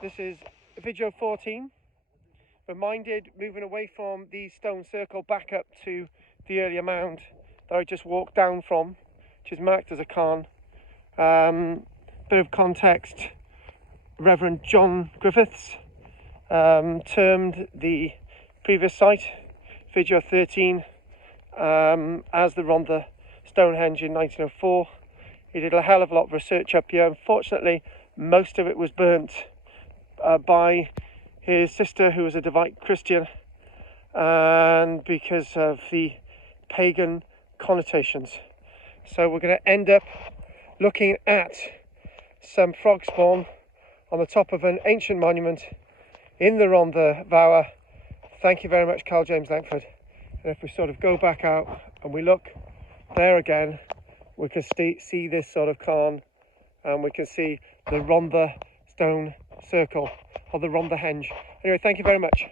This is video 14. Reminded, moving away from the stone circle back up to the earlier mound that I just walked down from, which is marked as a cairn. Bit of context, Reverend John Griffiths termed the previous site, video 13, as the Rhondda Stonehenge in 1904. He did a hell of a lot of research up here. Unfortunately, most of it was burnt by his sister, who was a devout Christian, and because of the pagan connotations. So we're going to end up looking at some frog spawn on the top of an ancient monument in the Rhondda Fawr. Thank you very much, KARL-JAMES Langford. And if we sort of go back out and we look there again, we can see this sort of cairn, and we can see the Rhondda stone circle, or the Rhondda henge. Anyway, thank you very much.